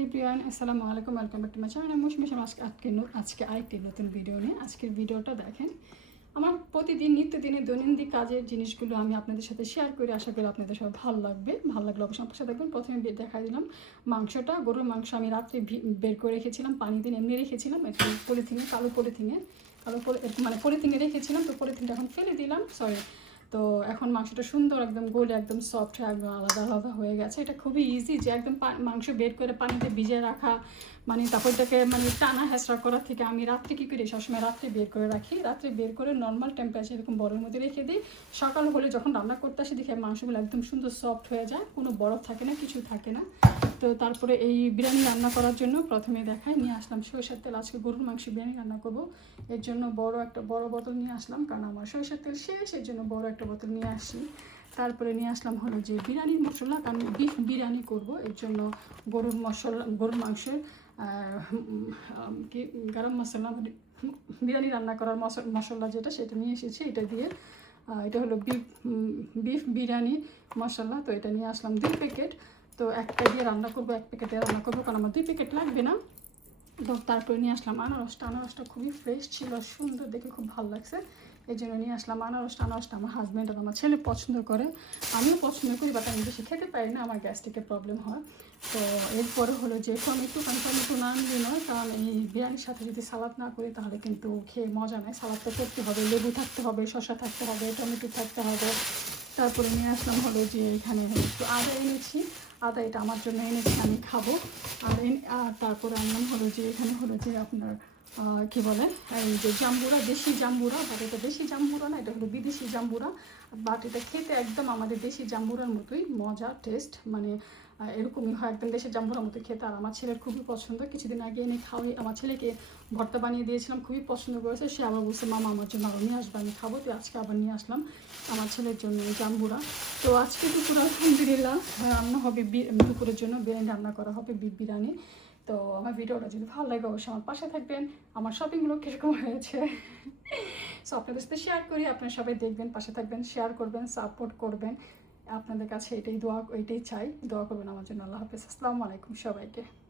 Hello everyone, আসসালামু আলাইকুম। Welcome back to my channel. আমি মৌসুমী শর্মা। আজকে আরেকটি নতুন ভিডিও নিয়ে আজকের ভিডিওটা দেখেন। আমার প্রতিদিন নিত্যদিনের দৈনন্দিন কাজের জিনিসগুলো আমি আপনাদের সাথে শেয়ার করি। আশা করি আপনাদের সব ভালো লাগবে। ভালো লাগলে অবশ্যই আমার সাথে দেখবেন। প্রথমে দেখা দিলাম মাংসটা, গরুর মাংস আমি রাত্রে বের করে রেখেছিলাম, পানি দিয়ে এমনি রেখেছিলাম একটু পলিথিনে, মানে পলিথিনে রেখেছিলাম। তো পলিথিনটা এখন ফেলে দিলাম, সরি। তো এখন মাংসটা সুন্দর একদম গলে একদম সফট হয়ে একদম আলাদা আলাদা হয়ে গেছে। এটা খুবই ইজি যে একদম মাংস বের করে পানিতে ভিজে রাখা, মানে তারপর এটাকে মানে টানা হেঁচড়া করার থেকে আমি রাত্রে কী করি, সবসময় রাত্রে বের করে রাখি। রাত্রে বের করে নর্মাল টেম্পারেচার এরকম বরফের মধ্যে রেখে দিই। সকাল হলে যখন রান্না করতে আসি দেখে মাংসগুলো একদম সুন্দর সফট হয়ে যায়, কোনো বরফ থাকে না, কিছু থাকে না। তো তারপরে এই বিরিয়ানি রান্না করার জন্য প্রথমে নিয়ে আসলাম সরষের তেল। আজকে গরুর মাংস বিরিয়ানি রান্না করবো, এর জন্য একটা বড় বোতল নিয়ে আসলাম, কারণ আমার সরষের তেল শেষ, এর জন্য বড় একটা বোতল নিয়ে আসি। তারপরে নিয়ে আসলাম হলো যে বিরিয়ানির মশলা, কারণ বিফ বিরিয়ানি করব, এর জন্য গরুর মাংসের কি গরম মশলা, মানে বিরিয়ানি রান্না করার মশলা যেটা, সেটা নিয়ে এসেছি। এটা দিয়ে এটা হলো বিফ বিরিয়ানি মশলা। তো এটা নিয়ে আসলাম 2 প্যাকেট। তো একটা দিয়ে রান্না করবো, 1 প্যাকেট দিয়ে রান্না করবো, কারণ আমার 2 প্যাকেট লাগবে না। তো তারপরে নিয়ে আসলাম আনারসটা খুবই ফ্রেশ ছিল, সুন্দর দেখে খুব ভালো লাগছে, এই জন্য নিয়ে আসলাম আনারসটা আমার হাজব্যান্ড আর আমার ছেলে পছন্দ করে, আমিও পছন্দ করি, বাট আমি বেশি খেতে পারি না, আমার গ্যাস্ট্রিকের প্রবলেম হয়। তো এরপরে হলো যে টমেটো না আনলে নয়, কারণ এই বিরিয়ানির সাথে যদি সালাদ না করি তাহলে কিন্তু খেয়ে মজা নেই। সালাদটা করতে হবে, লেবু থাকতে হবে, শসা থাকতে হবে, টমেটো থাকতে হবে। তারপরে নিয়ে আসলাম হলো যে এখানে একটু আদা এনেছি, আদা এটা আমার জন্য এনেছি, আমি খাবো। আর তারপরে আনলাম হলো যে এখানে হলো যে আপনার কী বলে, এই যে জাম্বুরা, দেশি জাম্বুরা, বাট এটা দেশি জাম্বুরা না, এটা হলো বিদেশি জাম্বুরা। বাট এটা খেতে একদম আমাদের দেশি জাম্বুরার মতোই মজা, টেস্ট, মানে এরকমই হয় একদম দেশের জাম্বুরার মতো খেতে। আর আমার ছেলের খুবই পছন্দ, কিছুদিন আগে এনে খাওয়াই, আমার ছেলেকে ভর্তা বানিয়ে দিয়েছিলাম, খুবই পছন্দ করেছে। সে আবার বলছে মামা আমার জন্য আবার নিয়ে আসবে, আমি খাবো। তো আজকে আবার নিয়ে আসলাম আমার ছেলের জন্য জাম্বুরা। তো আজকে দুপুরে আলহামদুলিল্লাহ রান্না হবে, দুপুরের জন্য বিরিয়ানি রান্না করা হবে, বিফ বিরিয়ানি। তো আমার ভিডিওটা যদি ভালো লাগে অবশ্যই আমার পাশে থাকবেন। আমার শপিংগুলো কীরকম হয়েছে সো আপনাদের সাথে শেয়ার করি, আপনারা সবাই দেখবেন, পাশে থাকবেন, শেয়ার করবেন, সাপোর্ট করবেন। আপনাদের কাছে এটাই চাই, দোয়া করবেন আমার জন্য। আল্লাহ হাফেজ, আসসালামু আলাইকুম সবাইকে।